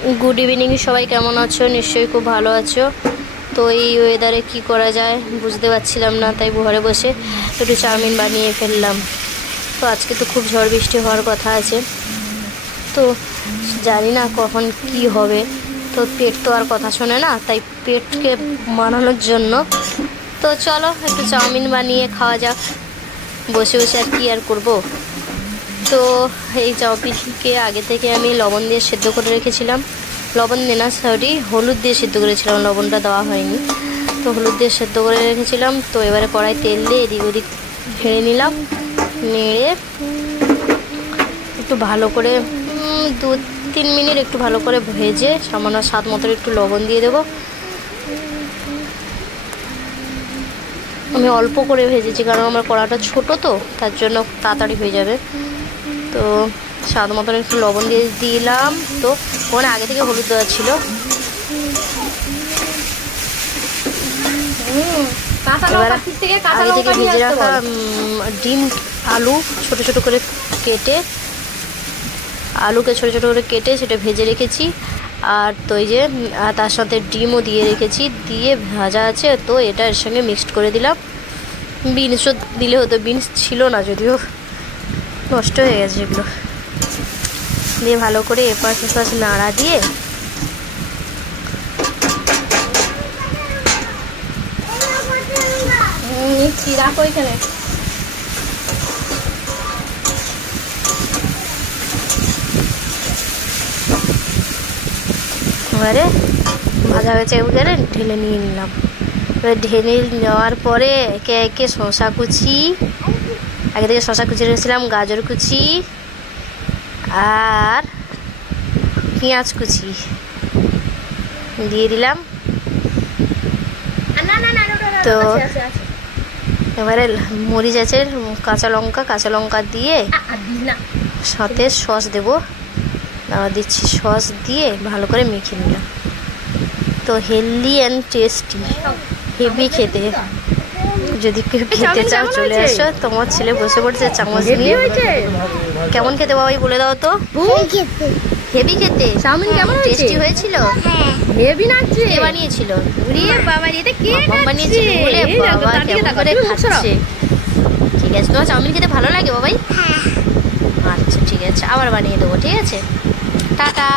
Good evening सबाई केमन आछो निश्चय खूब भालो आछो। तो এই ওয়েদারে কি করা যায় বুঝতে পারছিলাম না, তাই ঘরে বসে একটু চাউমিন বানিয়ে ফেললাম। তো আজকে তো খুব ঝড় বৃষ্টি হওয়ার কথা আছে, তো জানি না কখন কি হবে। তো পেট তো আর কথা শোনে না, তাই পেটকে মানানোর জন্য তো চলো একটু চাউমিন বানিয়ে খাওয়া যাক। বসে বসে আর কি আর করব। তো এই চাউমিনকে আগে থেকে আমি লবণ দিয়ে সেদ্ধ করে রেখেছিলাম, লবণ দিয়ে না সরি হলুদ দিয়ে সেদ্ধ করেছিলাম, লবণটা দেওয়া হয়নি। তো হলুদ দিয়ে সেদ্ধ করে রেখেছিলাম। তো এবারে কড়াই তেল দিয়ে এদিক ওদিক ভেড়ে নিলাম, নেড়ে একটু ভালো করে 2-3 মিনিট একটু ভালো করে ভেজে সামান্য স্বাদ মতো একটু লবণ দিয়ে দেবো। আমি অল্প করে ভেজেছি কারণ আমার কড়াটা ছোট, তো তার জন্য তাড়াতাড়ি হয়ে যাবে। তো স্বাদ মতন একটু লবণ দিয়ে দিলাম। তো ওখানে আগে থেকে হলুদ দেওয়া ছিল। এবার আগে থেকে ভেজে রাখা ডিম আলু ছোট ছোট করে কেটে আলুকে ছোট ছোট করে কেটে সেটা ভেজে রেখেছি। আর তো এই যে তার সাথে ডিমও দিয়ে রেখেছি, দিয়ে ভাজা আছে। তো এটা এর সঙ্গে মিক্সড করে দিলাম। বিনসও দিলে হতো, বিনস ছিল না, যদিও নষ্ট হয়ে গেছে এগুলো। দিয়ে ভালো করে এপাশ ওপাশ নাড়া দিয়ে এবারে ভাজা হয়েছে এবারে ঢেলে নিয়ে নিলাম। এবার ঢেলে নেওয়ার পরে একে একে শসা কুচি, আগে থেকে শসা কুচি রেখেছিলাম, গাজর কুচি আর পেঁয়াজ কুচি দিয়ে দিলাম। তো এবারে মরিচ আছে, কাঁচা লঙ্কা দিয়ে সাথে সস দেবো, দিচ্ছি সস দিয়ে ভালো করে মেখে নিলাম। তো হেলদি অ্যান্ড টেস্টি, হেভি খেতে। যদি কেউ খেতে চাও চলে আসো, তোমার ছেলে বসে পড়ছে চামচ নিয়ে। কেমন খেতে বাবাই বলে দাও তো? হেভি খেতে। চাউমিন কেমন টেস্টি হয়েছিল? হেভি নাচছে। কে বানিয়েছিল? বাবা এটা কে বানিয়েছিল? বলে বাবা কেমন করে খাচ্ছে। ঠিক আছে, তোমার চাউমিন খেতে ভালো লাগে বাবাই? আচ্ছা ঠিক আছে, আবার বানিয়ে দেবো। ঠিক আছে, টাটা।